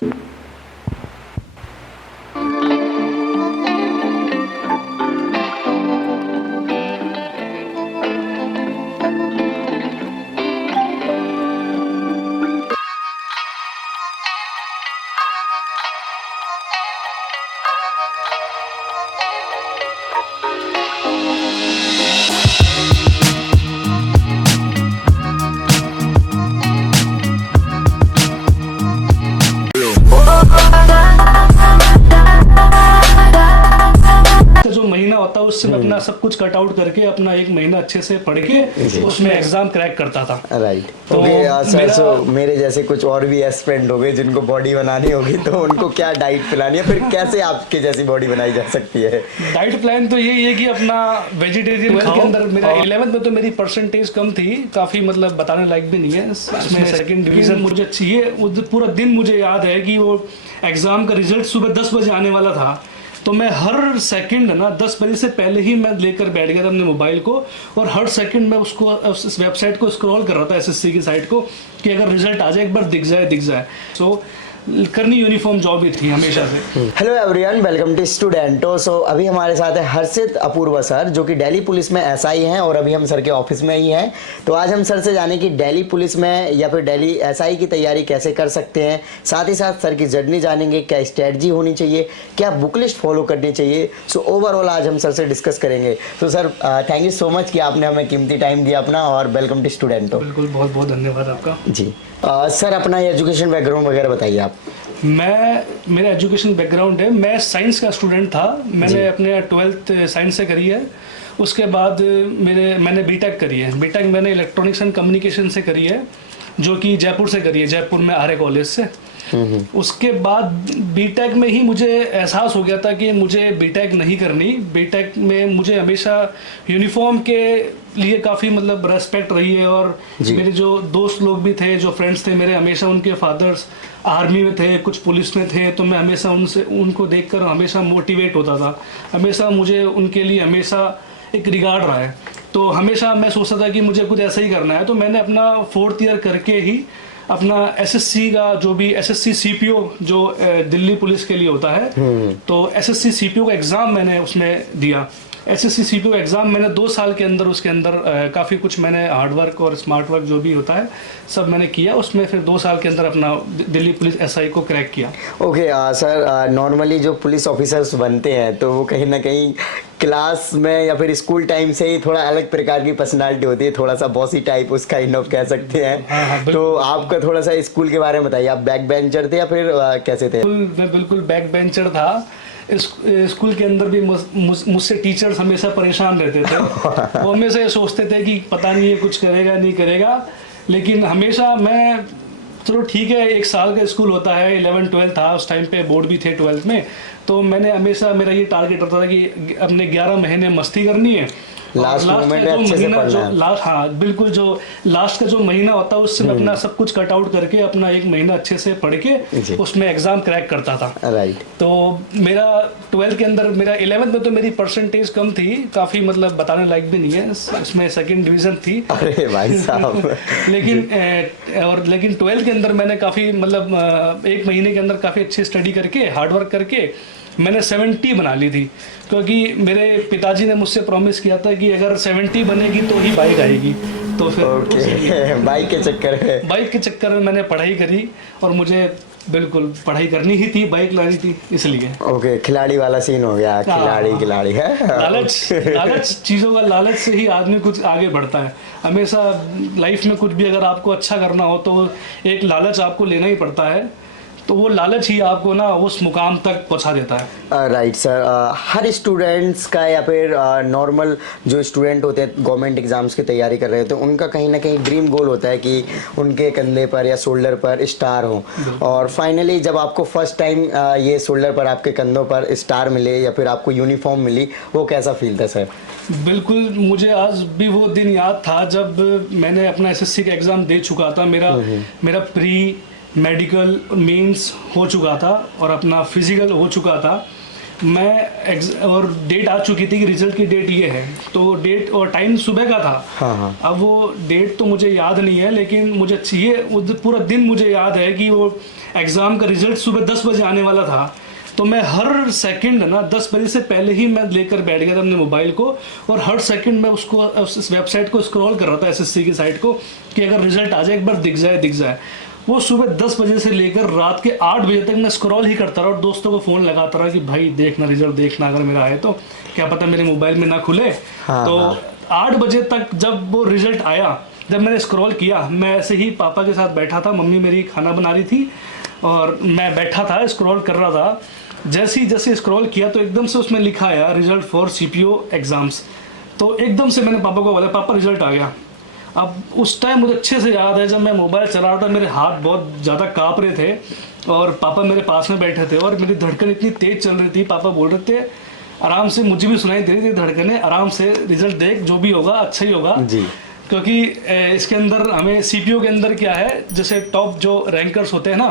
जो महीना होता है उससे मैं अपना सब कुछ कट आउट करके अपना एक महीना अच्छे से पढ़ के उसमें एग्जाम क्रैक करता था। राइट। तो ओके सर, मेरे जैसे कुछ और भी एस्पिरेंट हो गए जिनको बॉडी बनानी होगी, तो उनको क्या डाइट पिलानी है, फिर कैसे आपके जैसी बॉडी बनाई जा सकती है? डाइट प्लान तो यही है कि अपना वेजिटेरियन के अंदर मेरा 11th में तो मेरी परसेंटेज कम थी काफ़ी, मतलब बताने लायक भी नहीं है। उसमें सेकंड डिवीज़न मुझे चाहिए। पूरा दिन मुझे याद है कि वो एग्ज़ाम का रिजल्ट सुबह 10 बजे आने वाला था, तो मैं हर सेकंड ना 10 बजे से पहले ही मैं लेकर बैठ गया था अपने मोबाइल को, और हर सेकंड मैं उसको उस वेबसाइट को स्क्रॉल कर रहा था, एसएससी की साइट को, कि अगर रिजल्ट आ जाए एक बार दिख जाए। सो करनी यूनिफॉर्म जॉब ही थी हमेशा से। हेलो एवरीवन, वेलकम टू स्टूडेंटो। सो अभी हमारे साथ है हर्षित अपूर्वा सर, जो कि दिल्ली पुलिस में एसआई हैं, और अभी हम सर के ऑफिस में ही हैं। तो आज हम सर से जाने कि दिल्ली पुलिस में या फिर दिल्ली एसआई की तैयारी कैसे कर सकते हैं, साथ ही साथ सर की जर्नी जानेंगे, क्या स्ट्रेटजी होनी चाहिए, क्या बुक लिस्ट फॉलो करनी चाहिए। सो ओवरऑल आज हम सर से डिस्कस करेंगे। तो sir thank you so much कि आपने हमें कीमती टाइम दिया अपना, और वेलकम टू स्टूडेंटो। बिल्कुल, बहुत बहुत धन्यवाद आपका जी। सर अपना एजुकेशन बैकग्राउंड वगैरह बताइए आप। मेरा एजुकेशन बैकग्राउंड है, मैं साइंस का स्टूडेंट था। मैंने अपने 12th साइंस से करी है। उसके बाद मैंने बीटेक करी है। बीटेक मैंने इलेक्ट्रॉनिक्स एंड कम्युनिकेशन से करी है, जो कि जयपुर से करी है, जयपुर में आर्य कॉलेज से। उसके बाद बीटेक में ही मुझे एहसास हो गया था कि मुझे बीटेक नहीं करनी। बीटेक में मुझे हमेशा यूनिफॉर्म के लिए काफ़ी मतलब रेस्पेक्ट रही है, और मेरे जो दोस्त लोग भी थे, जो फ्रेंड्स थे मेरे, हमेशा उनके फादर्स आर्मी में थे, कुछ पुलिस में थे, तो मैं हमेशा उनको देखकर हमेशा मोटिवेट होता था। हमेशा मुझे उनके लिए हमेशा एक रिगार्ड रहा है। तो हमेशा मैं सोचता था कि मुझे कुछ ऐसा ही करना है। तो मैंने अपना 4th ईयर करके ही अपना एसएससी का जो भी एसएससी सीपीओ जो दिल्ली पुलिस के लिए होता है, तो एसएससी सीपीओ का एग्ज़ाम मैंने उसमें दिया। एसएससी सीपीओ एग्ज़ाम मैंने 2 साल के अंदर उसके अंदर काफ़ी कुछ मैंने हार्डवर्क और स्मार्ट वर्क जो भी होता है सब मैंने किया। उसमें फिर 2 साल के अंदर अपना दिल्ली पुलिस एसआई को क्रैक किया। ओके सर, नॉर्मली जो पुलिस ऑफिसर्स बनते हैं तो वो कहीं ना कहीं क्लास में या फिर स्कूल टाइम से ही थोड़ा अलग प्रकार की पर्सनालिटी होती है, थोड़ा सा बॉसी टाइप उसका इनफ कह सकते हैं। हाँ, तो आपका थोड़ा सा स्कूल के बारे में बताइए, आप बैक बेंचर थे या फिर कैसे थे? मैं बिल्कुल बैक बेंचर था। स्कूल के अंदर भी मुझसे टीचर्स हमेशा परेशान रहते थे। वो हमेशा ये सोचते थे कि पता नहीं ये कुछ करेगा नहीं करेगा, लेकिन हमेशा मैं, चलो ठीक है, 1 साल का स्कूल होता है, 11-12 था उस टाइम पे, बोर्ड भी थे 12th में। तो मैंने हमेशा मेरा ये टारगेट रहता था कि अपने 11 महीने मस्ती करनी है, लास्ट मोमेंट अच्छे से पढ़ना है। हाँ बिल्कुल, जो लास्ट का जो महीना होता है उससे मैं अपना सब कुछ कट आउट करके अपना एक महीना अच्छे से पढ़ के उसमें एग्जाम क्रैक करता था। राइट। तो मेरा 12th के अंदर मेरा 11th में तो मेरी परसेंटेज कम थी काफ़ी, मतलब बताने लायक भी नहीं है। उसमें सेकंड डिवीज़न थी। अरे भाई साहब। लेकिन 12th के अंदर मैंने काफ़ी मतलब 1 महीने के अंदर काफ़ी अच्छी स्टडी करके हार्डवर्क करके मैंने 70 बना ली थी, क्योंकि मेरे पिताजी ने मुझसे प्रॉमिस किया था कि अगर 70 बनेगी तो ही बाइक आएगी। तो फिर बाइक के चक्कर में मैंने पढ़ाई करी, और मुझे बिल्कुल पढ़ाई करनी ही थी, बाइक लानी थी इसलिए। ओके, खिलाड़ी वाला सीन हो गया। खिलाड़ी है। लालच चीज़ों का लालच से ही आदमी कुछ आगे बढ़ता है। हमेशा लाइफ में कुछ भी अगर आपको अच्छा करना हो तो एक लालच आपको लेना ही पड़ता है। तो वो लालच ही आपको ना उस मुकाम तक पहुंचा देता है। राइट सर, हर स्टूडेंट्स का या फिर नॉर्मल जो स्टूडेंट होते हैं गवर्नमेंट एग्जाम्स की तैयारी कर रहे होते हैं, उनका कहीं ना कहीं ड्रीम गोल होता है कि उनके कंधे पर या शोल्डर पर स्टार हो। और फाइनली जब आपको फर्स्ट टाइम ये शोल्डर पर, आपके कंधों पर स्टार मिले या फिर आपको यूनिफॉर्म मिली, वो कैसा फील था सर? बिल्कुल, मुझे आज भी वो दिन याद था जब मैंने अपना एसएससी का एग्ज़ाम दे चुका था। मेरा प्री मेडिकल मेंस हो चुका था और अपना फिजिकल हो चुका था। और डेट आ चुकी थी कि रिजल्ट की डेट ये है, तो डेट और टाइम सुबह का था। हाँ। अब वो डेट तो मुझे याद नहीं है, लेकिन मुझे चाहिए पूरा दिन मुझे याद है कि वो एग्ज़ाम का रिजल्ट सुबह 10 बजे आने वाला था। तो मैं हर सेकंड ना 10 बजे से पहले ही मैं लेकर बैठ गया था अपने मोबाइल को, और हर सेकंड मैं उसको उस वेबसाइट को स्क्रॉल कर रहा था, एसएससी की साइट को, कि अगर रिजल्ट आ जाए एक बार दिख जाए। वो सुबह 10 बजे से लेकर रात के 8 बजे तक मैं स्क्रॉल ही करता रहा और दोस्तों को फ़ोन लगाता रहा कि भाई देखना रिजल्ट, देखना अगर मेरा आए तो, क्या पता मेरे मोबाइल में ना खुले। तो 8 बजे तक जब वो रिजल्ट आया, जब मैंने स्क्रॉल किया, मैं ऐसे ही पापा के साथ बैठा था, मम्मी मेरी खाना बना रही थी और मैं बैठा था स्क्रॉल कर रहा था। जैसे स्क्रॉल किया तो एकदम से उसमें लिखा आया रिजल्ट फॉर CPO एग्ज़ाम्स। तो एकदम से मैंने पापा को बोला, पापा रिजल्ट आ गया। अब उस टाइम मुझे अच्छे से याद है, जब मैं मोबाइल चला रहा था मेरे हाथ बहुत ज़्यादा काँप रहे थे और पापा मेरे पास में बैठे थे और मेरी धड़कन इतनी तेज़ चल रही थी। पापा बोल रहे थे आराम से, मुझे भी सुनाई दे रही थी धड़कनें, आराम से रिजल्ट देख, जो भी होगा अच्छा ही होगा जी। क्योंकि इसके अंदर हमें CPO के अंदर क्या है, जैसे टॉप जो रैंकर्स होते हैं ना,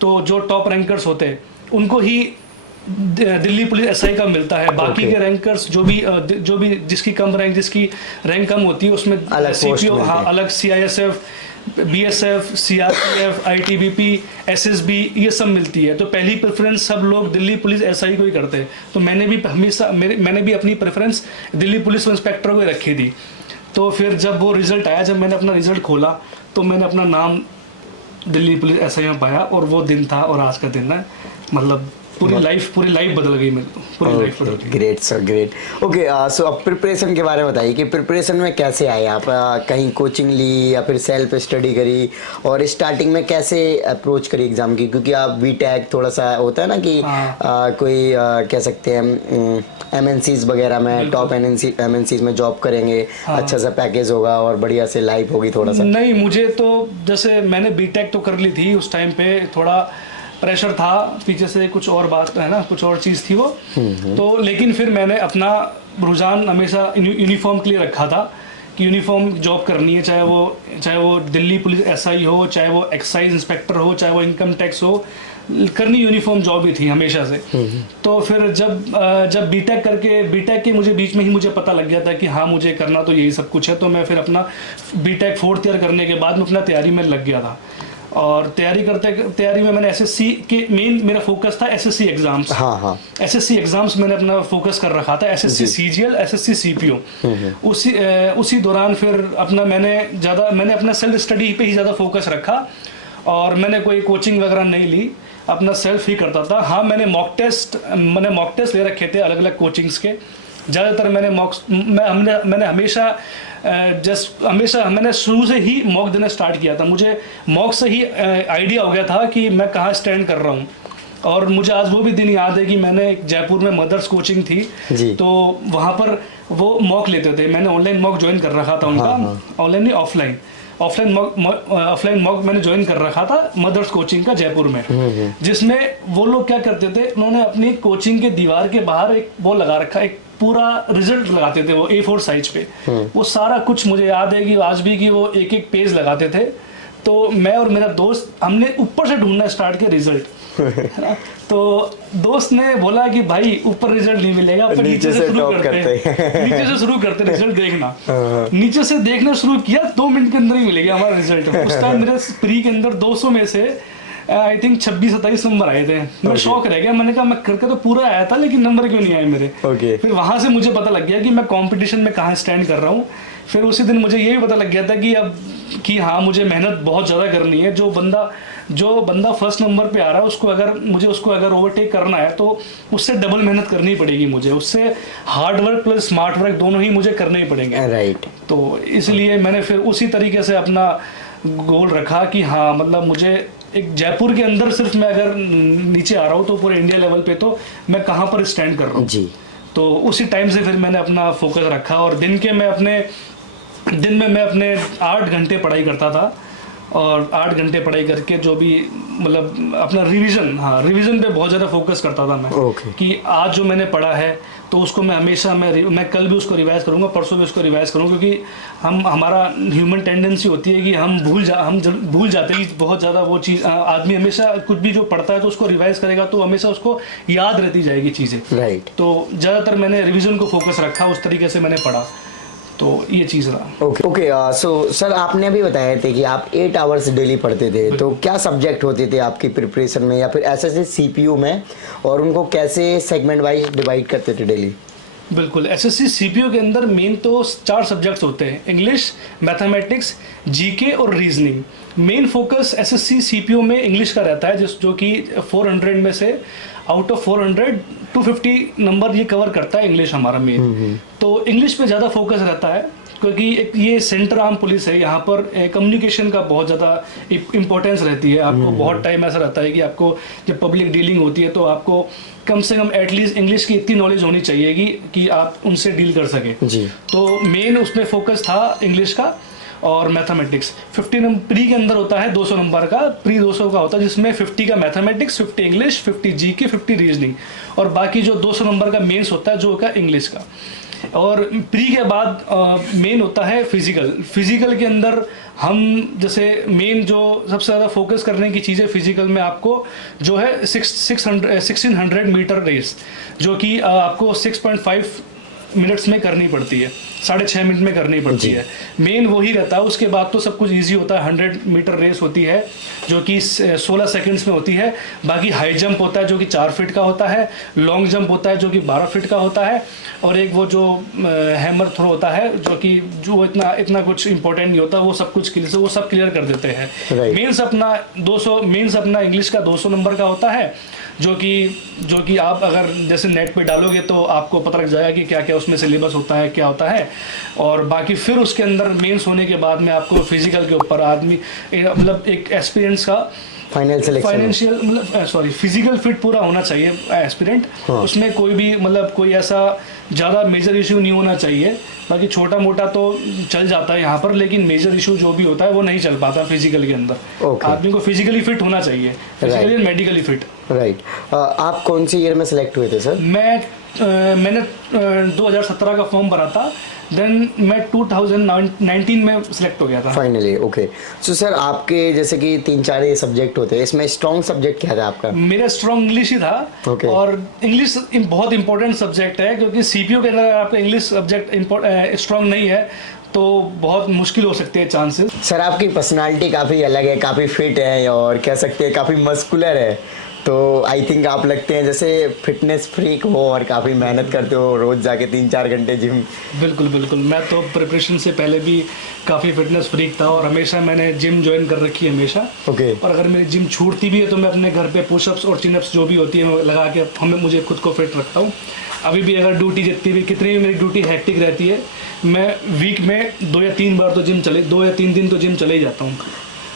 तो जो टॉप रैंकर्स होते हैं उनको ही दिल्ली पुलिस SI का मिलता है। बाकी के रैंकर्स जो भी जिसकी कम रैंक, जिसकी रैंक कम होती है उसमें CPO, हाँ, अलग CISF, BSF, CRPF, ITBP, SSB ये सब मिलती है। तो पहली प्रेफरेंस सब लोग दिल्ली पुलिस SI को ही करते हैं। तो मैंने भी हमेशा मैंने भी अपनी प्रेफरेंस दिल्ली पुलिस इंस्पेक्टर को ही रखी थी। तो फिर जब वो रिज़ल्ट आया, जब मैंने अपना रिज़ल्ट खोला तो मैंने अपना नाम दिल्ली पुलिस SI में पाया, और वो दिन था और आज का दिन है, मतलब पूरी लाइफ बदल गई मेरी, तो पूरी लाइफ बदल गई। Great sir, great. ओके, सो अब प्रिपरेशन के बारे में बताइए कि प्रिपरेशन में कैसे आए आप? कहीं कोचिंग ली या फिर सेल्फ स्टडी करी, और स्टार्टिंग में कैसे अप्रोच करी एग्जाम की? क्योंकि आप BTech थोड़ा सा होता है ना कि कोई कह सकते हैं MNCs वगैरह में, टॉप MNCs में जॉब करेंगे, अच्छा सा पैकेज होगा और बढ़िया से लाइफ होगी थोड़ा सा। नहीं, मुझे तो जैसे मैंने BTech तो कर ली थी, उस टाइम पे थोड़ा प्रेशर था पीछे से, कुछ और बात है ना, कुछ और चीज़ थी वो। तो लेकिन फिर मैंने अपना रुझान हमेशा यूनिफॉर्म के लिए रखा था कि यूनिफॉर्म जॉब करनी है, चाहे वो दिल्ली पुलिस SI हो, चाहे वो एक्साइज इंस्पेक्टर हो, चाहे वो इनकम टैक्स हो, करनी यूनिफॉर्म जॉब ही थी हमेशा से। तो फिर जब बीटेक के मुझे बीच में ही मुझे पता लग गया था कि हाँ मुझे करना तो यही सब कुछ है। तो मैं फिर अपना BTech 4th ईयर करने के बाद में अपना तैयारी में लग गया था, और तैयारी में मैंने SSC के मेन मेरा फोकस था SSC एग्जाम्स। हाँ। SSC एग्जाम्स मैंने अपना फोकस कर रखा था, SSC CGL, SSC CPO। उसी दौरान फिर मैंने अपना सेल्फ स्टडी पे ही ज़्यादा फोकस रखा, और मैंने कोई कोचिंग वगैरह नहीं ली, अपना सेल्फ ही करता था। हाँ, मैंने मॉक टेस्ट ले रखे थे अलग अलग कोचिंग्स के। ज़्यादातर मैंने हमेशा मैंने शुरू से ही मॉक देना स्टार्ट किया था। मुझे मॉक से ही आइडिया हो गया था कि मैं कहाँ स्टैंड कर रहा हूँ। और मुझे आज वो भी दिन याद है कि मैंने जयपुर में मदर्स कोचिंग थी, तो वहाँ पर वो मॉक लेते थे। मैंने ऑनलाइन मॉक ज्वाइन कर रखा था उनका, ऑनलाइन नहीं ऑफलाइन मॉक मैंने ज्वाइन कर रखा था मदर्स कोचिंग का जयपुर में। जिसमें वो लोग क्या करते थे, उन्होंने अपनी कोचिंग के दीवार के बाहर एक वो लगा रखा, एक पूरा रिजल्ट लगाते थे वो A4 साइज पे। वो सारा कुछ मुझे याद है कि आज भी कि वो एक एक पेज लगाते थे। तो मैं और मेरा दोस्त हमने ऊपर से ढूंढना स्टार्ट किया रिजल्ट, है ना। तो दोस्त ने बोला कि भाई ऊपर रिजल्ट नहीं मिलेगा, पर नीचे से शुरू करते रिजल्ट देखना। नीचे से देखना शुरू किया, 2 मिनट के अंदर ही मिलेगा हमारा रिजल्ट। उस टाइम मेरे प्री के अंदर 200 में से आई थिंक 26-27 नंबर आए थे। मैं शौक रह गया, मैंने कहा मैं करके तो पूरा आया था लेकिन नंबर क्यों नहीं आए मेरे। फिर वहां से मुझे पता लग गया कि मैं कंपटीशन में कहाँ स्टैंड कर रहा हूँ। फिर उसी दिन मुझे ये भी पता लग गया था कि हाँ मुझे मेहनत बहुत ज़्यादा करनी है। जो बंदा फर्स्ट नंबर पे आ रहा है उसको अगर ओवरटेक करना है तो उससे डबल मेहनत करनी पड़ेगी मुझे। उससे hard work plus smart work दोनों ही मुझे करने ही पड़ेंगे। राइट। तो इसलिए मैंने फिर उसी तरीके से अपना गोल रखा कि हाँ मतलब मुझे एक जयपुर के अंदर सिर्फ मैं अगर नीचे आ रहा हूँ तो पूरे इंडिया लेवल पे तो मैं कहाँ पर स्टैंड कर रहा हूँ जी। तो उसी टाइम से फिर मैंने अपना फोकस रखा और दिन में मैं अपने 8 घंटे पढ़ाई करता था और 8 घंटे पढ़ाई करके जो भी मतलब अपना रिवीजन, हाँ रिवीजन पे बहुत ज़्यादा फोकस करता था मैं। Okay. कि आज जो मैंने पढ़ा है तो उसको मैं हमेशा मैं कल भी उसको रिवाइज करूँगा, परसों भी उसको रिवाइज करूँगा, क्योंकि हमारा ह्यूमन टेंडेंसी होती है कि हम भूल जाते हैं कि बहुत ज़्यादा वो चीज़। आदमी हमेशा कुछ भी जो पढ़ता है तो उसको रिवाइज करेगा तो हमेशा उसको याद रहती जाएगी चीज़ें। राइट। तो ज़्यादातर मैंने रिवीजन को फोकस रखा, उस तरीके से मैंने पढ़ा, तो ये चीज़ रहा। Okay okay. सो सर आपने अभी बताया थे कि आप 8 आवर्स डेली पढ़ते थे, तो क्या सब्जेक्ट होते थे आपकी प्रिपरेशन में या फिर एसएससी सीपीयू में, और उनको कैसे सेगमेंट वाइज डिवाइड करते थे डेली? बिल्कुल, एसएससी सीपीयू के अंदर मेन तो 4 सब्जेक्ट्स होते हैं, इंग्लिश, मैथमेटिक्स, जीके और reasoning. Main focus SSC CPU में इंग्लिश का रहता है, जो कि 400 में से आउट ऑफ 400 250 नंबर ये कवर करता है इंग्लिश हमारा मेन। तो इंग्लिश पे ज़्यादा फोकस रहता है, क्योंकि ये सेंटर आर्म पुलिस है, यहाँ पर कम्युनिकेशन का बहुत ज़्यादा इंपॉर्टेंस रहती है। आपको बहुत टाइम ऐसा रहता है कि आपको जब पब्लिक डीलिंग होती है तो आपको कम से कम एटलीस्ट इंग्लिश की इतनी नॉलेज होनी चाहिए कि आप उनसे डील कर सकें जी। तो मेन उसमें फोकस था इंग्लिश का और मैथमेटिक्स। 50 नंबर प्री के अंदर होता है 200 नंबर का, प्री 200 का होता है, जिसमें 50 का मैथमेटिक्स, 50 इंग्लिश, 50 जीके, 50 रीजनिंग, और बाकी जो 200 नंबर का मेंस होता है जो होगा इंग्लिश का। और प्री के बाद मेन होता है फिजिकल। फिजिकल के अंदर हम जैसे मेन जो सबसे ज़्यादा फोकस करने की चीज़ें फिजिकल में आपको जो है 1600 मीटर रेस, जो कि आपको 6.5 मिनट्स में करनी पड़ती है, 6.5 मिनट में करनी पड़ती है। मेन वही रहता है, उसके बाद तो सब कुछ इजी होता है। 100 मीटर रेस होती है जो कि 16 सेकंड्स में होती है। बाकी हाई जंप होता है जो कि 4 फीट का होता है, लॉन्ग जंप होता है जो कि 12 फीट का होता है, और एक वो जो हैमर थ्रो होता है जो कि इतना कुछ इंपॉर्टेंट नहीं होता, वो सब कुछ वो सब क्लियर कर देते हैं। मेंस अपना इंग्लिश का 200 नंबर का होता है, जो कि आप अगर जैसे नेट पे डालोगे तो आपको पता लग जाएगा कि क्या क्या उसमें सिलेबस होता है, क्या होता है। और बाकी फिर उसके अंदर मेंस होने के बाद में आपको फिजिकल के ऊपर आदमी मतलब एक एक्सपीरियंस का फिजिकल फिट पूरा होना चाहिए एस्पिरेंट। हाँ। उसमें कोई ऐसा ज़्यादा मेजर इशू नहीं होना चाहिए, बाकी छोटा मोटा तो चल जाता है यहाँ पर, लेकिन मेजर इशू जो भी होता है वो नहीं चल पाता फिजिकल के अंदर। आदमी को फिजिकली फिट होना चाहिए, physically and medically fit. Right. आप कौन सी ईयर में सेलेक्ट हुए थे सर? मैंने 2017 का फॉर्म भरा था, देन मैं 2019 में सिलेक्ट हो गया था फाइनली। ओके। सो सर आपके जैसे कि 3-4 ये सब्जेक्ट होते हैं, इसमें स्ट्रॉन्ग सब्जेक्ट क्या था आपका? मेरा स्ट्रॉन्ग इंग्लिश ही था। okay. और इंग्लिश बहुत इंपॉर्टेंट सब्जेक्ट है, क्योंकि सीपीयू के अंदर आपका इंग्लिश सब्जेक्ट स्ट्रॉन्ग नहीं है तो बहुत मुश्किल हो सकते हैं चांसेस। सर आपकी पर्सनालिटी काफ़ी अलग है, काफ़ी फिट है और कह सकते हैं काफ़ी मस्कुलर है, तो आई थिंक आप लगते हैं जैसे फिटनेस फ्रीक हो और काफ़ी मेहनत करते हो, रोज़ जाके 3-4 घंटे जिम। बिल्कुल बिल्कुल, मैं तो प्रिपरेशन से पहले भी काफ़ी फिटनेस फ्रीक था और हमेशा मैंने जिम ज्वाइन कर रखी है हमेशा। ओके। और अगर मेरी जिम छूटती भी है तो मैं अपने घर पे पुशअप्स और चिनअप्स जो भी होती है लगा के मुझे खुद को फिट रखता हूँ। अभी भी अगर ड्यूटी जितनी भी कितनी भी मेरी ड्यूटी हैक्टिक रहती है, मैं वीक में 2 या 3 बार तो 2 या 3 दिन तो जिम चले ही जाता हूँ।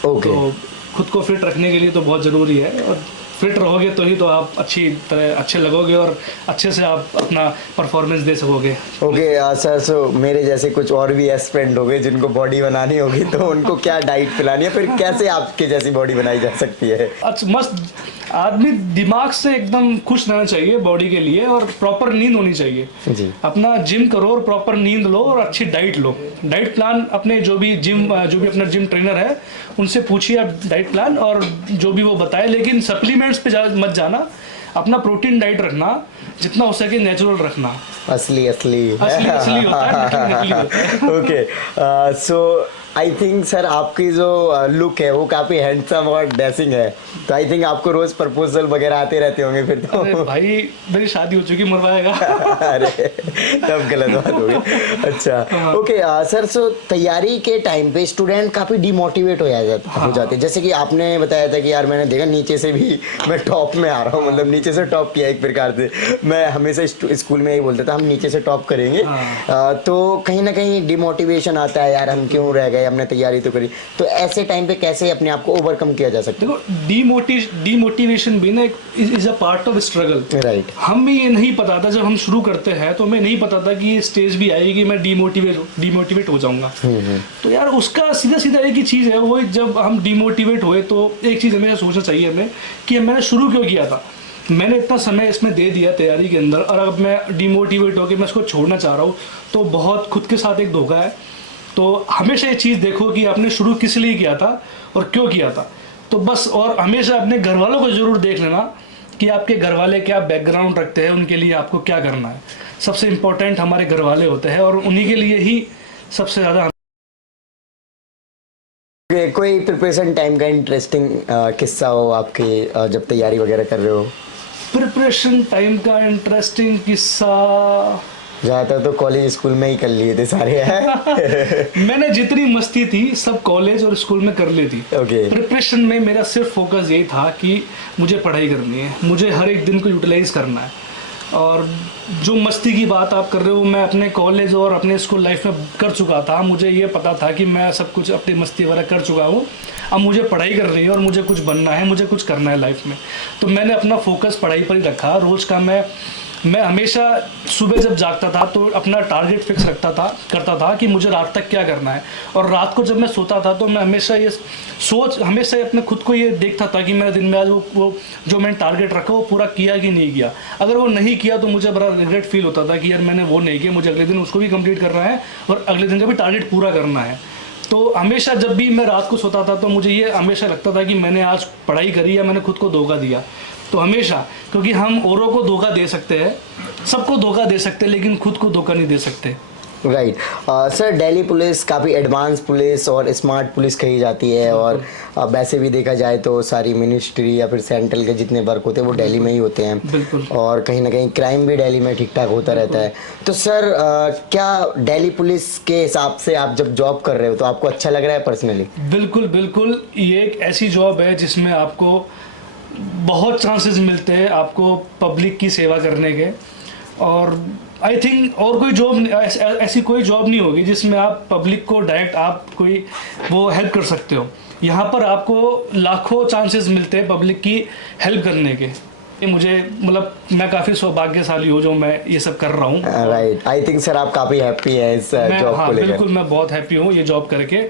तो खुद को फिट रखने के लिए तो बहुत ज़रूरी है, और फिट रहोगे तो ही तो आप अच्छे लगोगे और अच्छे से आप अपना परफॉर्मेंस दे सकोगे। ओके सर, सो मेरे जैसे कुछ और भी एस्पिरेंट हो गए जिनको बॉडी बनानी होगी, तो उनको क्या डाइट पिलानी है, फिर कैसे आपके जैसी बॉडी बनाई जा सकती है? अच्छा, मस्त आदमी दिमाग से एकदम खुश रहना चाहिए बॉडी के लिए, और प्रॉपर नींद होनी चाहिए जी। अपना जिम करो और प्रॉपर नींद लो और अच्छी डाइट लो। डाइट प्लान अपने जो भी अपना जिम ट्रेनर है उनसे पूछिए आप डाइट प्लान, और जो भी वो बताए, लेकिन सप्लीमेंट्स पे मत जाना। अपना प्रोटीन डाइट रखना, जितना हो सके नेचुरल रखना। असली होता है, नकली होता है। Okay, so I think sir आपकी जो लुक है वो काफ़ी हैंडसम और ड्रेसिंग है, तो आई थिंक आपको रोज़ प्रपोजल वगैरह आते रहते होंगे फिर तो। अरे भाई मेरी शादी हो चुकी, मरवाएगा। अरे तब गलत बात हो गई। अच्छा ओके सर, सो तैयारी के टाइम पे स्टूडेंट काफ़ी डिमोटिवेट हो जाते हैं। जैसे कि आपने बताया था कि यार मैंने देखा नीचे से भी मैं टॉप में आ रहा हूँ, मतलब नीचे से टॉप किया एक प्रकार से। मैं हमेशा स्कूल में यही बोलता था, हम नीचे से टॉप करेंगे। तो कहीं ना कहीं डिमोटिवेशन आता है, यार हम क्यों रह गए, हमने तैयारी तो करी। तो ऐसे टाइम पे कैसे अपने आप को ओवरकम किया जा सकता है? देखो डिमोटिवेशन भी ना is a part of struggle. Right. हमें ये नहीं पता था जब हम शुरू करते हैं, तो हमें नहीं पता था कि ये स्टेज भी आएगी कि मैं डिमोटिवेट हो जाऊंगा। तो यार उसका सीधा सीधा एक ही चीज़ है, वो जब हम डिमोटिवेट हुए तो एक चीज़ हमें सोचना चाहिए हमें कि मैंने शुरू क्यों किया था। मैंने इतना समय इसमें दे दिया तैयारी के अंदर, और अब मैं डिमोटिवेट होकर मैं इसको छोड़ना चाह रहा हूँ, तो बहुत खुद के साथ एक धोखा है। तो हमेशा ये चीज़ देखो कि आपने शुरू किस लिए किया था और क्यों किया था, तो बस। और हमेशा अपने घर वालों को ज़रूर देख लेना कि आपके घर वाले क्या बैकग्राउंड रखते हैं, उनके लिए आपको क्या करना है। सबसे इम्पोर्टेंट हमारे घर वाले होते हैं, और उन्हीं के लिए ही सबसे ज़्यादा। कोई प्रिपरेशन टाइम का इंटरेस्टिंग किस्सा हो आपके, जब तैयारी वगैरह कर रहे हो? प्रिपरेशन टाइम का इंटरेस्टिंग किस्सा ज़्यादातर तो कॉलेज स्कूल में ही कर लिए थे सारे हैं। मैंने जितनी मस्ती थी सब कॉलेज और स्कूल में कर ली थी। ओके। प्रिपरेशन में मेरा सिर्फ फोकस यही था कि मुझे पढ़ाई करनी है, मुझे हर एक दिन को यूटिलाइज करना है। और जो मस्ती की बात आप कर रहे हो, मैं अपने कॉलेज और अपने स्कूल लाइफ में कर चुका था। मुझे ये पता था कि मैं सब कुछ अपनी मस्ती वगैरह कर चुका हूँ, अब मुझे पढ़ाई करनी है और मुझे कुछ बनना है, मुझे कुछ करना है लाइफ में। तो मैंने अपना फोकस पढ़ाई पर ही रखा। रोज़ का मैं हमेशा सुबह जब जागता था तो अपना टारगेट फिक्स करता था कि मुझे रात तक क्या करना है। और रात को जब मैं सोता था तो मैं हमेशा अपने खुद को ये देखता था कि मैंने दिन में आज वो जो मैंने टारगेट रखा वो पूरा किया कि नहीं किया। अगर वो नहीं किया तो मुझे बड़ा रिग्रेट फील होता था कि यार मैंने वो नहीं किया, मुझे अगले दिन उसको भी कंप्लीट करना है और अगले दिन का भी टारगेट पूरा करना है। तो हमेशा जब भी मैं रात को सोता था तो मुझे ये हमेशा लगता था कि मैंने आज पढ़ाई करी या मैंने खुद को धोखा दिया। तो हमेशा, क्योंकि हम औरों को धोखा दे सकते हैं, सबको धोखा दे सकते हैं, लेकिन खुद को धोखा नहीं दे सकते। राइट। सर, दिल्ली पुलिस काफ़ी एडवांस पुलिस और स्मार्ट पुलिस कही जाती है, और वैसे भी देखा जाए तो सारी मिनिस्ट्री या फिर सेंट्रल के जितने वर्क होते हैं वो दिल्ली में ही होते हैं। बिल्कुल। और कहीं ना कहीं क्राइम भी दिल्ली में ठीक ठाक होता रहता है। तो सर, क्या दिल्ली पुलिस के हिसाब से आप जब जॉब कर रहे हो तो आपको अच्छा लग रहा है पर्सनली? बिल्कुल बिल्कुल, ये एक ऐसी जॉब है जिसमें आपको बहुत चांसेस मिलते हैं आपको पब्लिक की सेवा करने के। और आई थिंक और कोई जॉब, ऐसी कोई जॉब नहीं होगी जिसमें आप पब्लिक को डायरेक्ट आप कोई वो हेल्प कर सकते हो। यहाँ पर आपको लाखों चांसेस मिलते हैं पब्लिक की हेल्प करने के। मुझे मतलब मैं काफ़ी सौभाग्यशाली हूँ जो मैं ये सब कर रहा हूँ। राइट। आई थिंक सर आप काफ़ी हैप्पी हैं इस जॉब को लेकर। बिल्कुल, मैं बहुत हैप्पी हूँ ये जॉब करके।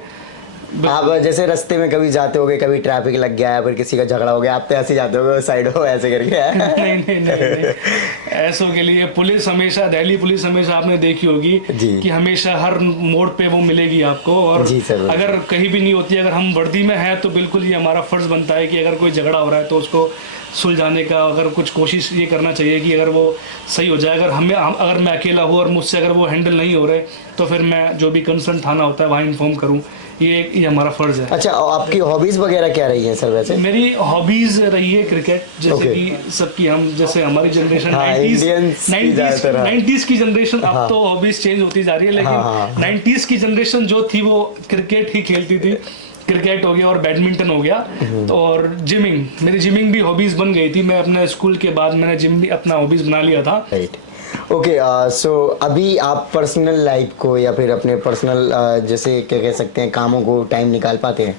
आप जैसे रास्ते में कभी जाते होगे, कभी ट्रैफिक लग गया है, फिर किसी का झगड़ा हो गया, आप तो ऐसे जाते होगे साइड हो ऐसे करके? नहीं। ऐसों के लिए पुलिस हमेशा, दिल्ली पुलिस हमेशा आपने देखी होगी कि हमेशा हर मोड़ पे वो मिलेगी आपको। और अगर कहीं भी नहीं होती, अगर हम वर्दी में हैं तो बिल्कुल ये हमारा फर्ज बनता है कि अगर कोई झगड़ा हो रहा है तो उसको सुलझाने का अगर कुछ कोशिश ये करना चाहिए कि अगर वो सही हो जाए। अगर मैं अकेला हूँ और मुझसे अगर वो हैंडल नहीं हो रहे तो फिर मैं जो भी कंसर्न थाना होता है वहाँ इन्फॉर्म करूँ, ये हमारा फर्ज है। अच्छा, आपकी हॉबीज वगैरह क्या रही है सर? वैसे मेरी हॉबीज रही है क्रिकेट, जैसे कि सबकी, हम जैसे हमारी जनरेशन 90s की जनरेशन, अब तो हॉबीज चेंज होती जा रही है, लेकिन 90s की जनरेशन जो थी वो क्रिकेट ही खेलती थी। क्रिकेट हो गया और बैडमिंटन हो गया, तो और जिमिंग, मेरी जिमिंग भी हॉबीज बन गई थी। मैं अपने स्कूल के बाद मैंने जिम भी अपना हॉबीज बना लिया था। राइट। ओके, सो अभी आप पर्सनल लाइफ को या फिर अपने पर्सनल जैसे क्या कह सकते हैं कामों को टाइम निकाल पाते हैं?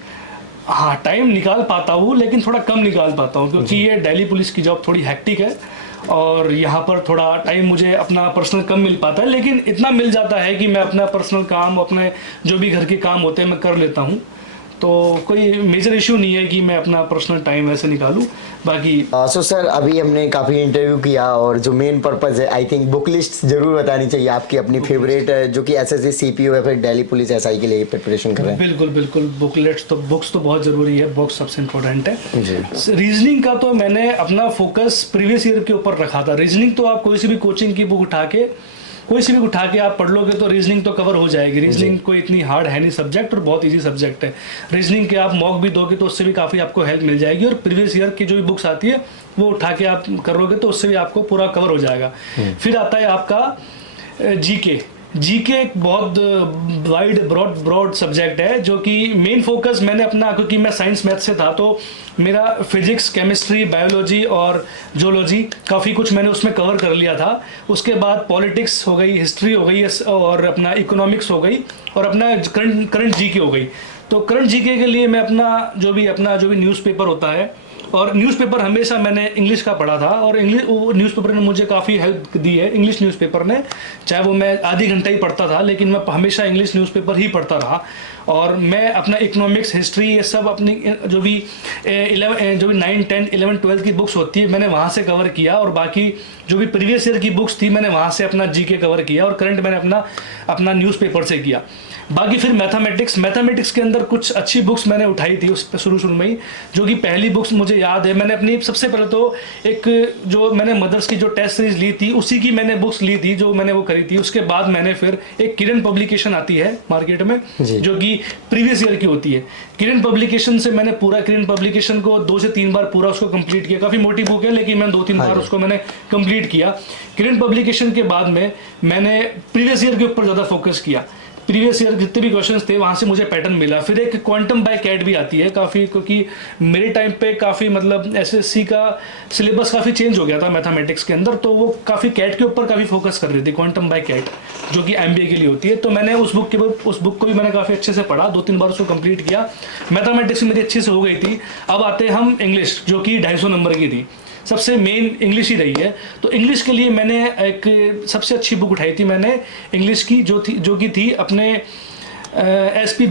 हाँ, टाइम निकाल पाता हूँ, लेकिन थोड़ा कम निकाल पाता हूँ, क्योंकि ये दिल्ली पुलिस की जॉब थोड़ी हैक्टिक है और यहाँ पर थोड़ा टाइम मुझे अपना पर्सनल कम मिल पाता है। लेकिन इतना मिल जाता है कि मैं अपना पर्सनल काम, अपने जो भी घर के काम होते हैं मैं कर लेता हूँ। तो कोई मेजर इशू नहीं है कि मैं अपना पर्सनल टाइम ऐसे निकालूं। बाकी सो सर, अभी हमने काफ़ी इंटरव्यू किया और जो मेन पर्पस है, आई थिंक बुक लिस्ट जरूर बतानी चाहिए आपकी अपनी फेवरेट, जो कि एसएससी सीपीओ या फिर दिल्ली पुलिस एसआई के लिए प्रिपरेशन कर रहे हैं। बिल्कुल बुक्स तो बहुत ज़रूरी है, बुक्स सबसे इम्पोर्टेंट है। रीजनिंग का तो मैंने अपना फोकस प्रीवियस ईयर के ऊपर रखा था। रीजनिंग तो आप कोई सी भी कोचिंग की बुक उठा के आप पढ़ लोगे तो रीजनिंग तो कवर हो जाएगी। रीजनिंग कोई इतनी हार्ड है नहीं सब्जेक्ट, और बहुत इजी सब्जेक्ट है। रीजनिंग के आप मॉक भी दोगे तो उससे भी काफ़ी आपको हेल्प मिल जाएगी, और प्रीवियस ईयर की जो भी बुक्स आती है वो उठा के आप करोगे तो उससे भी आपको पूरा कवर हो जाएगा। फिर आता है आपका जीके। जीके एक बहुत वाइड ब्रॉड सब्जेक्ट है, जो कि मेन फोकस मैंने अपना, क्योंकि मैं साइंस मैथ से था तो मेरा फिजिक्स, केमिस्ट्री, बायोलॉजी और जोलॉजी काफ़ी कुछ मैंने उसमें कवर कर लिया था। उसके बाद पॉलिटिक्स हो गई, हिस्ट्री हो गई और अपना इकोनॉमिक्स हो गई और अपना करंट जीके हो गई। तो करंट जीके के लिए मैं अपना जो भी न्यूज़पेपर होता है, और न्यूज़पेपर हमेशा मैंने इंग्लिश का पढ़ा था और वो न्यूज़पेपर ने मुझे काफ़ी हेल्प दी है। इंग्लिश न्यूज़पेपर ने, चाहे वो मैं आधी घंटा ही पढ़ता था, लेकिन मैं हमेशा इंग्लिश न्यूज़पेपर ही पढ़ता रहा। और मैं अपना इकोनॉमिक्स, हिस्ट्री, ये सब अपनी जो भी 9, 10, 11, 12 की बुक्स होती है मैंने वहाँ से कवर किया, और बाकी जो भी प्रीवियस ईयर की बुक्स थी मैंने वहाँ से अपना जीके कवर किया, और करंट मैंने अपना न्यूज़पेपर से किया। बाकी फिर मैथमेटिक्स के अंदर कुछ अच्छी बुक्स मैंने उठाई थी उस शुरू में ही, जो कि पहली बुक्स मुझे याद है, मैंने अपनी सबसे पहले तो एक जो मैंने मदर्स की जो टेस्ट सीरीज ली थी उसी की मैंने बुक्स ली थी, जो मैंने वो करी थी। उसके बाद मैंने फिर एक किरण पब्लिकेशन आती है मार्केट में, जो कि प्रीवियस ईयर की होती है। किरण पब्लिकेशन से मैंने पूरा किरण पब्लिकेशन को 2 से 3 बार पूरा उसको कंप्लीट किया। काफ़ी मोटी बुक है, लेकिन मैंने 2-3 बार उसको मैंने कंप्लीट किया। किरण पब्लिकेशन के बाद में मैंने प्रीवियस ईयर के ऊपर ज़्यादा फोकस किया। प्रीवियस ईयर जितने भी क्वेश्चंस थे वहाँ से मुझे पैटर्न मिला। फिर एक क्वांटम बाय कैट भी आती है काफ़ी, क्योंकि मेरे टाइम पे काफ़ी मतलब एसएससी का सिलेबस काफ़ी चेंज हो गया था मैथमेटिक्स के अंदर, तो वो काफ़ी कैट के ऊपर काफ़ी फोकस कर रही थी, क्वांटम बाय कैट, जो कि एमबीए के लिए होती है। तो मैंने उस बुक को भी मैंने काफ़ी अच्छे से पढ़ा, 2-3 बार उसको कंप्लीट किया। मैथमेटिक्स मेरी अच्छी से हो गई थी। अब आते हैं हम इंग्लिश, जो कि 250 नंबर की थी, सबसे मेन इंग्लिश ही रही है। तो इंग्लिश के लिए मैंने एक सबसे अच्छी बुक उठाई थी मैंने इंग्लिश की, जो कि थी अपने एसपी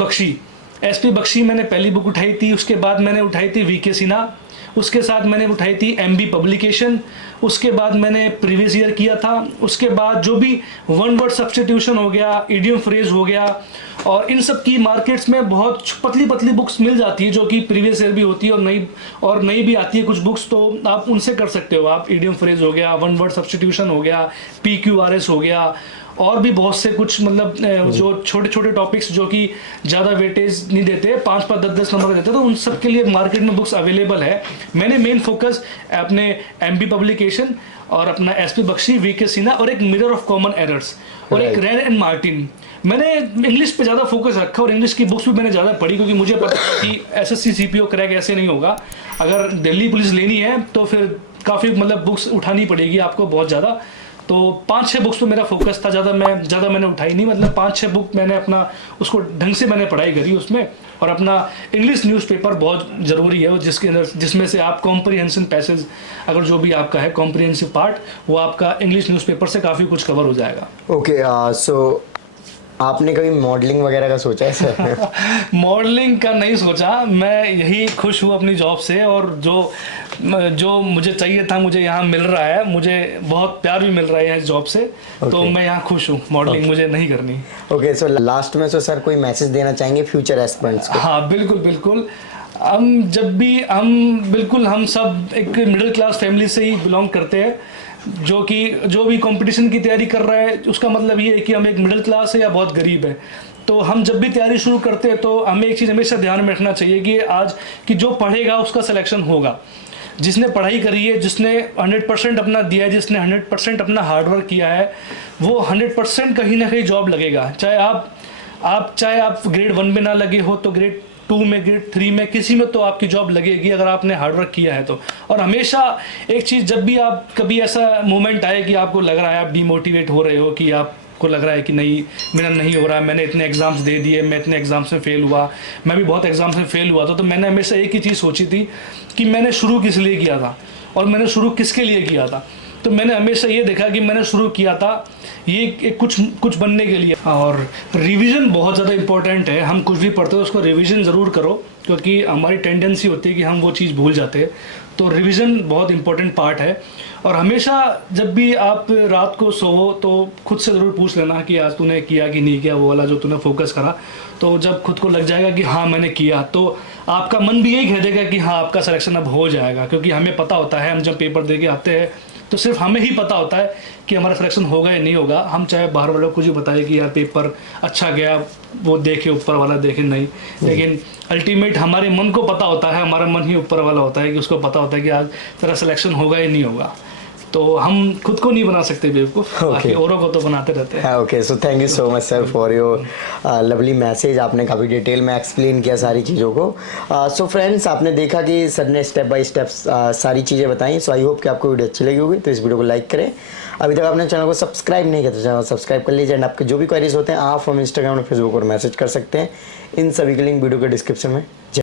बख्शी मैंने पहली बुक उठाई थी। उसके बाद मैंने उठाई थी वीके सिन्हा, उसके साथ मैंने उठाई थी एमबी पब्लिकेशन, उसके बाद मैंने प्रीवियस ईयर किया था। उसके बाद जो भी वन वर्ड सब्स्टिट्यूशन हो गया, इडियम फ्रेज हो गया, और इन सब की मार्केट्स में बहुत पतली पतली बुक्स मिल जाती है, जो कि प्रीवियस ईयर भी होती है और नई भी आती है कुछ बुक्स, तो आप उनसे कर सकते हो। आप इडियम फ्रेज हो गया, वन वर्ड सब्स्टिट्यूशन हो गया, PQRS हो गया, और भी बहुत से कुछ मतलब जो छोटे छोटे टॉपिक्स जो कि ज़्यादा वेटेज नहीं देते, 5-5, 10-10 नंबर देते, तो उन सब के लिए मार्केट में बुक्स अवेलेबल है। मैंने मेन फोकस अपने एमबी पब्लिकेशन और अपना एसपी बख्शी, वीके सिन्हा और एक मिरर ऑफ कॉमन एरर्स और एक रैन एंड मार्टिन, मैंने इंग्लिश पे ज़्यादा फोकस रखा। और इंग्लिश की बुक्स भी मैंने ज़्यादा पढ़ी, क्योंकि मुझे पता है कि एसएससी सीपीओ क्रैक ऐसे नहीं होगा। अगर दिल्ली पुलिस लेनी है तो फिर काफ़ी मतलब बुक्स उठानी पड़ेगी आपको बहुत ज़्यादा। तो 5-6 बुक्स तो मेरा फोकस था, ज़्यादा मैंने उठाई नहीं, मतलब 5-6 बुक मैंने अपना उसको ढंग से मैंने पढ़ाई करी उसमें। और अपना इंग्लिश न्यूज़पेपर बहुत ज़रूरी है, जिसके अंदर जिसमें से आप कॉम्प्रिहेंशन पैसेज, अगर जो भी आपका है कॉम्प्रिहेंसिव पार्ट, वो आपका इंग्लिश न्यूज़पेपर से काफ़ी कुछ कवर हो जाएगा। ओके, सो आपने कभी मॉडलिंग वगैरह का सोचा है सर? मॉडलिंग का नहीं सोचा, मैं यही खुश हूँ अपनी जॉब से, और जो मुझे चाहिए था मुझे यहाँ मिल रहा है, मुझे बहुत प्यार भी मिल रहा है इस जॉब से। तो मैं यहाँ खुश हूँ, मॉडलिंग मुझे नहीं करनी। ओके, सो लास्ट में सर कोई मैसेज देना चाहेंगे फ्यूचर एस्पिरेंट्स को? हाँ बिल्कुल, हम सब एक मिडिल क्लास फैमिली से ही बिलोंग करते हैं, जो भी कंपटीशन की तैयारी कर रहा है, उसका मतलब ये है कि हम एक मिडिल क्लास है या बहुत गरीब है। तो हम जब भी तैयारी शुरू करते हैं तो हमें एक चीज़ हमेशा ध्यान में रखना चाहिए कि जो पढ़ेगा उसका सिलेक्शन होगा। जिसने पढ़ाई करी है, जिसने 100% अपना दिया है, जिसने 100% अपना हार्डवर्क किया है, वो 100% कहीं ना कहीं जॉब लगेगा। चाहे आप ग्रेड 1 में ना लगे हो तो ग्रेड 2 में, ग्रेड 3 में, किसी में तो आपकी जॉब लगेगी अगर आपने हार्डवर्क किया है तो। और हमेशा एक चीज़, जब भी आप कभी ऐसा मोमेंट आए कि आपको लग रहा है आप डिमोटिवेट हो रहे हो, कि आपको लग रहा है कि नहीं मेरा नहीं हो रहा, मैंने इतने एग्ज़ाम्स दे दिए, मैं इतने एग्ज़ाम्स में फेल हुआ, मैं भी बहुत एग्ज़ाम्स में फेल हुआ था, तो मैंने हमेशा एक ही चीज़ सोची थी कि मैंने शुरू किस लिए किया था और मैंने शुरू किसके लिए किया था। तो मैंने हमेशा ये देखा कि मैंने शुरू किया था ये कुछ बनने के लिए। और रिवीजन बहुत ज़्यादा इंपॉर्टेंट है। हम कुछ भी पढ़ते हो उसको रिवीजन ज़रूर करो, क्योंकि हमारी टेंडेंसी होती है कि हम वो चीज़ भूल जाते हैं। तो रिवीजन बहुत इंपॉर्टेंट पार्ट है। और हमेशा जब भी आप रात को सोओ तो खुद से ज़रूर पूछ लेना कि आज तूने किया कि नहीं किया, वो वाला जो तूने फोकस करा। तो जब खुद को लग जाएगा कि हाँ मैंने किया, तो आपका मन भी यही कह देगा कि हाँ आपका सिलेक्शन अब हो जाएगा। क्योंकि हमें पता होता है, हम जब पेपर दे के आते हैं तो सिर्फ हमें ही पता होता है कि हमारा सिलेक्शन होगा या नहीं होगा। हम चाहे बाहर वालों को जो बताए कि यार पेपर अच्छा गया, वो देखे ऊपर वाला देखे नहीं, लेकिन अल्टीमेट हमारे मन को पता होता है, हमारा मन ही ऊपर वाला होता है कि उसको पता होता है कि आज तेरा सिलेक्शन होगा या नहीं होगा। तो हम खुद को नहीं बना सकते बेवकूफ़, Okay. बाकी औरों को तो बनाते रहते हैं। Okay, so thank you so much sir for your lovely message. आपने काफ़ी डिटेल में एक्सप्लेन किया सारी चीज़ों को। सो फ्रेंड्स, आपने देखा कि सर ने स्टेप बाय स्टेप सारी चीज़ें बताई। सो आई होप कि आपको वीडियो अच्छी लगी होगी, तो इस वीडियो को लाइक करें। अभी तक आपने चैनल को सब्सक्राइब नहीं किया तो चैनल सब्सक्राइब कर लीजिए। एंड आपके जो भी क्वेरीज होते हैं आप हम इंस्टाग्राम और फेसबुक पर मैसेज कर सकते हैं। इन सभी के लिंक वीडियो के डिस्क्रिप्शन में। जय